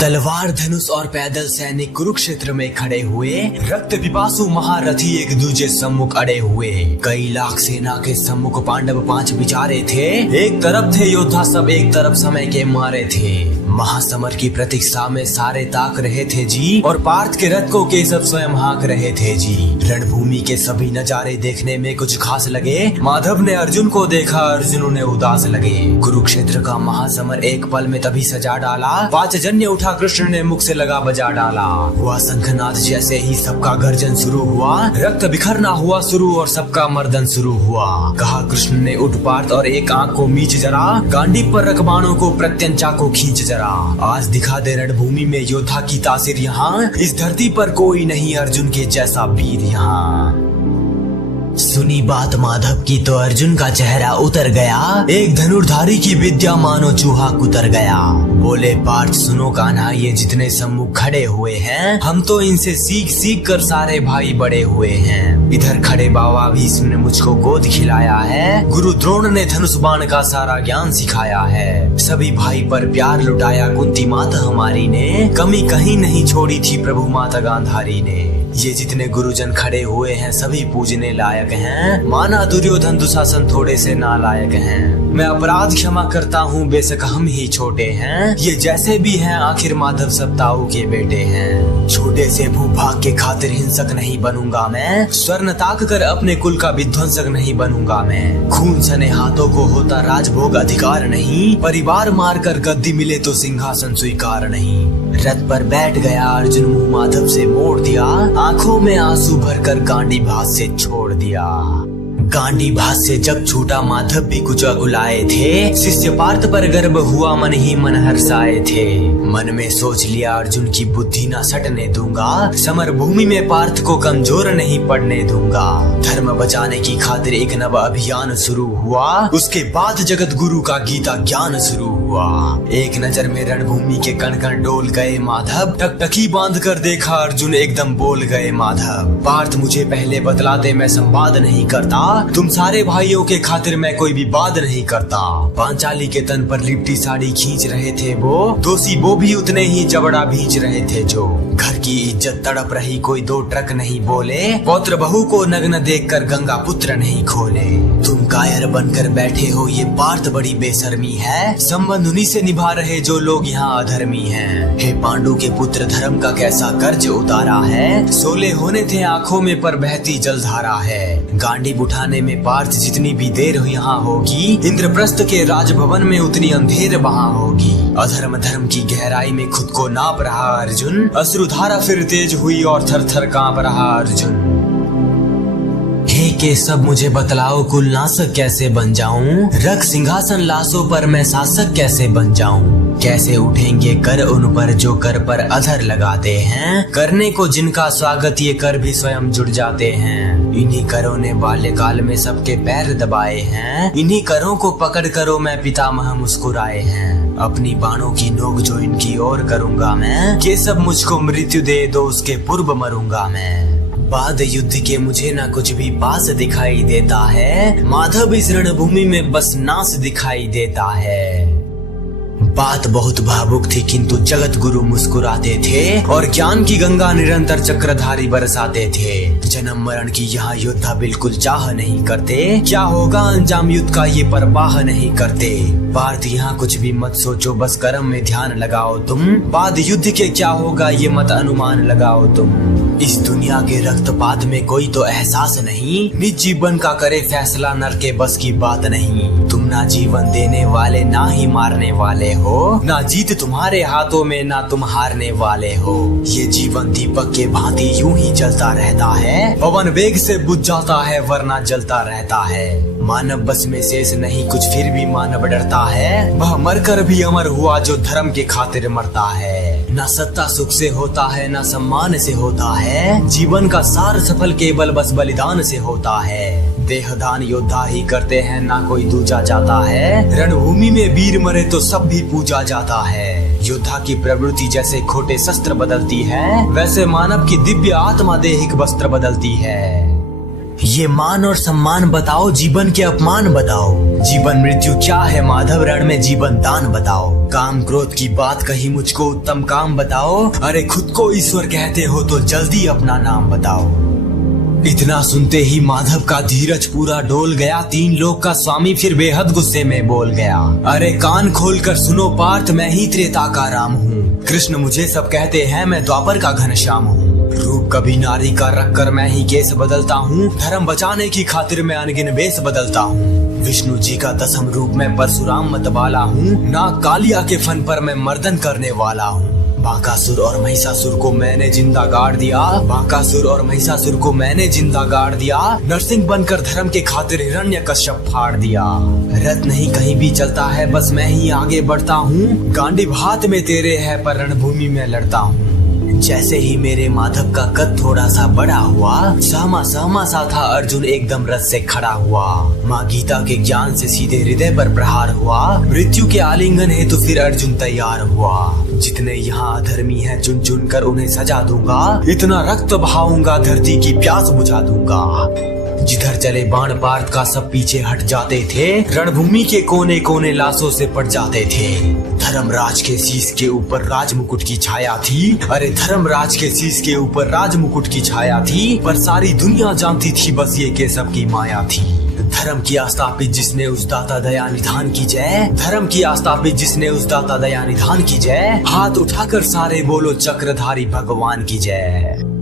तलवार धनुष और पैदल सैनिक कुरुक्षेत्र में खड़े हुए। रक्त पिपासु महारथी एक दूजे सम्मुख अड़े हुए। कई लाख सेना के सम्मुख पांडव 5 बिचारे थे। एक तरफ थे योद्धा सब, एक तरफ समय के मारे थे। महासमर की प्रतीक्षा में सारे ताक रहे थे जी, और पार्थ के रथ को केशव स्वयं हाँक रहे थे जी। रणभूमि के सभी नजारे देखने में कुछ खास लगे। माधव ने अर्जुन को देखा, अर्जुन ने उदास लगे। कुरुक्षेत्र का महासमर एक पल में तभी सजा डाला। 5 जन्य उठा कृष्ण ने मुख से लगा बजा डाला। हुआ शंखनाद जैसे ही सबका गर्जन शुरू हुआ। रक्त बिखरना हुआ शुरू और सबका मर्दन शुरू हुआ। कहा कृष्ण ने, उठ पार्थ और एक आंख को मीच जरा। गांडीव पर रख बाणों को प्रत्यंचा को खींच जरा। आज दिखा दे रणभूमि में योद्धा की तासीर यहाँ। इस धरती पर कोई नहीं अर्जुन के जैसा वीर यहाँ। सुनी बात माधव की तो अर्जुन का चेहरा उतर गया। एक धनुर्धारी की विद्या मानो चूहा कुतर गया। बोले पार्थ सुनो कान्हा, ये जितने सम्मुख खड़े हुए हैं, हम तो इनसे सीख सीख कर सारे भाई बड़े हुए हैं। इधर खड़े बाबा भीष्म ने मुझको गोद खिलाया है। गुरु द्रोण ने धनुष बाण का सारा ज्ञान सिखाया है। सभी भाई पर प्यार लुटाया कुंती माता हमारी ने। कमी कहीं नहीं छोड़ी थी प्रभु माता गांधारी ने। ये जितने गुरुजन खड़े हुए हैं सभी पूजने लायक हैं। माना दुर्योधन दुशासन थोड़े से नालायक हैं। मैं अपराध क्षमा करता हूँ बेशक हम ही छोटे हैं। ये जैसे भी हैं आखिर माधव सब ताऊ के बेटे हैं। छोटे से भूभाग के खातिर हिंसक नहीं बनूंगा मैं। स्वर्ण ताक कर अपने कुल का विध्वंसक नहीं बनूंगा मैं। खून सने हाथों को होता राजभोग अधिकार नहीं। परिवार मार कर गद्दी मिले तो सिंहासन स्वीकार नहीं। रथ पर बैठ गया अर्जुन, मुंह माधव से मोड़ दिया। आंखों में आंसू भरकर गांडी भात से छोड़ दिया। गांडी भात से जब छूटा माधव भी कुछ अकुलाए थे। शिष्य पार्थ पर गर्व हुआ, मन ही मन हर्षाए थे। मन में सोच लिया अर्जुन की बुद्धि ना सटने दूंगा। समर भूमि में पार्थ को कमजोर नहीं पड़ने दूंगा। धर्म बचाने की खातिर एक नव अभियान शुरू हुआ। उसके बाद जगत गुरु का गीता ज्ञान शुरू हुआ। एक नजर में रणभूमि के कण कण डोल गए माधव। टकटकी बांध कर देखा अर्जुन, एकदम बोल गए माधव। पार्थ मुझे पहले बतलाते, मैं संवाद नहीं करता। तुम सारे भाइयों के खातिर मैं कोई भी बात नहीं करता। पांचाली के तन पर लिपटी साड़ी खींच रहे थे वो। दोषी वो भी उतने ही जबड़ा भींच रहे थे जो। घर की इज्जत तड़प रही, कोई 2 ट्रक नहीं बोले। पौत्र बहू को नग्न देखकर गंगा पुत्र नहीं खोले। तुम कायर बनकर बैठे हो, ये पार्थ बड़ी बेशर्मी है। संबंध उन्हीं से निभा रहे जो लोग यहाँ अधर्मी हैं। हे पांडु के पुत्र, धर्म का कैसा कर्ज उतारा है। सोले होने थे आंखों में पर बहती जलधारा है। गांडी उठाने में पार्थ जितनी भी देर यहाँ होगी, इंद्रप्रस्थ के राजभवन में उतनी अंधेर वहाँ होगी। अधर्म धर्म की गहराई में खुद को नाप रहा अर्जुन। अश्रुधारा फिर तेज हुई और थर थर कांप रहा अर्जुन। हे के सब मुझे बतलाओ, कुल नाशक कैसे बन जाऊं। रख सिंहासन लाशों पर मैं शासक कैसे बन जाऊं। कैसे उठेंगे कर उन पर जो कर पर अधर लगाते हैं। करने को जिनका स्वागत ये कर भी स्वयं जुड़ जाते हैं। इन्हीं करों ने बाल्यकाल में सबके पैर दबाए हैं। इन्हीं करों को पकड़ करो मैं पितामह मुस्कुराए हैं। अपनी बाणों की नोक जो इनकी ओर करूंगा मैं। के सब मुझको मृत्यु दे दो, उसके पूर्व मरूंगा मैं। बाद युद्ध के मुझे ना कुछ भी पास दिखाई देता है। माधव इस रणभूमि में बस नाश दिखाई देता है। बात बहुत भावुक थी किंतु जगत गुरु मुस्कुराते थे। और ज्ञान की गंगा निरंतर चक्रधारी बरसाते थे। जन्म मरण की यहाँ योद्धा बिल्कुल चाह नहीं करते। क्या होगा अंजाम युद्ध का ये परवाह नहीं करते। पार्थ यहाँ कुछ भी मत सोचो, बस कर्म में ध्यान लगाओ तुम। बाद युद्ध के क्या होगा ये मत अनुमान लगाओ तुम। इस दुनिया के रक्तपात में कोई तो एहसास नहीं। निज जीवन का करे फैसला, नर के बस की बात नहीं। तुम ना जीवन देने वाले ना ही मारने वाले हो। ना जीत तुम्हारे हाथों में ना तुम हारने वाले हो। ये जीवन दीपक के भांति यूं ही जलता रहता है। पवन वेग से बुझ जाता है वरना जलता रहता है। मानव बस में शेष नहीं कुछ, फिर भी मानव डरता है। वह मरकर भी अमर हुआ जो धर्म के खातिर मरता है। ना सत्ता सुख से होता है ना सम्मान से होता है। जीवन का सार सफल केवल बस बलिदान से होता है। देहदान योद्धा ही करते हैं ना कोई दूजा जाता है। रणभूमि में वीर मरे तो सब भी पूजा जाता है। योद्धा की प्रवृत्ति जैसे खोटे शस्त्र बदलती है, वैसे मानव की दिव्य आत्मा देहिक वस्त्र बदलती है। ये मान और सम्मान बताओ, जीवन के अपमान बताओ। जीवन मृत्यु क्या है माधव, रण में जीवन दान बताओ। काम क्रोध की बात कही मुझको, उत्तम काम बताओ। अरे खुद को ईश्वर कहते हो तो जल्दी अपना नाम बताओ। इतना सुनते ही माधव का धीरज पूरा डोल गया। 3 लोक का स्वामी फिर बेहद गुस्से में बोल गया। अरे कान खोल कर सुनो पार्थ, मैं ही त्रेता का राम हूँ। कृष्ण मुझे सब कहते हैं, मैं द्वापर का घनश्याम हूँ। रूप कभी नारी का रख कर मैं ही केस बदलता हूँ। धर्म बचाने की खातिर मैं अनगिन वेश बदलता हूँ। विष्णु जी का 10म रूप मैं परशुराम मतवाला हूँ। नाग कालिया के फन पर मैं मर्दन करने वाला हूँ। बांकासुर और महिषासुर को मैंने जिंदा गाड़ दिया। बांकासुर और महिषासुर को मैंने जिंदा गाड़ दिया। नरसिंह बनकर धर्म के खातिर हिरण्यकश्यप फाड़ दिया। रथ नहीं कहीं भी चलता है, बस मैं ही आगे बढ़ता हूँ। गांडीव हाथ में तेरे है, पर रणभूमि में लड़ता हूँ। जैसे ही मेरे माधव का कद थोड़ा सा बड़ा हुआ, सहमा सा था अर्जुन एकदम रथ से खड़ा हुआ। माँ गीता के ज्ञान से सीधे हृदय पर प्रहार हुआ। मृत्यु के आलिंगन है तो फिर अर्जुन तैयार हुआ। जितने यहाँ अधर्मी हैं चुन चुन कर उन्हें सजा दूंगा। इतना रक्त बहाऊंगा, धरती की प्यास बुझा दूंगा। जिधर चले बाण पार्थ का सब पीछे हट जाते थे। रणभूमि के कोने कोने लाशों से पट जाते थे। धर्मराज के शीश के ऊपर राजमुकुट की छाया थी। अरे धर्मराज के शीश के ऊपर राजमुकुट की छाया थी, पर सारी दुनिया जानती थी बस ये केशव की माया थी। धर्म की आस्थापित जिसने उस दाता दया निधान की जय। धर्म की आस्थापित जिसने उस दाता दया निधान की जय। हाथ उठाकर सारे बोलो चक्रधारी भगवान की जय।